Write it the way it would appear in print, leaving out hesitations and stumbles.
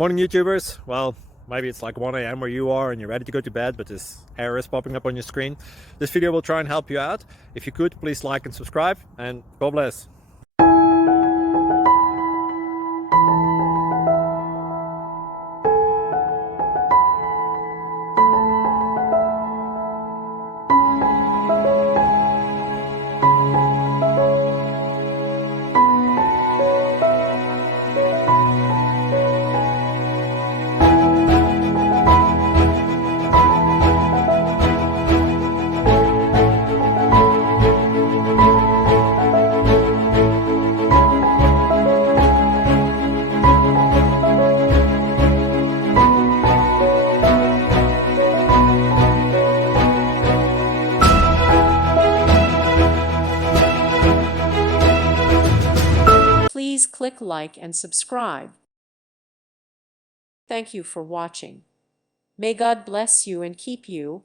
Morning, YouTubers. Well, maybe it's like 1 a.m. where you are and you're ready to go to bed, but this error is popping up on your screen. This video will try and help you out. If you could, please like and subscribe, and God bless. Please click like and subscribe. Thank you for watching. May God bless you and keep you.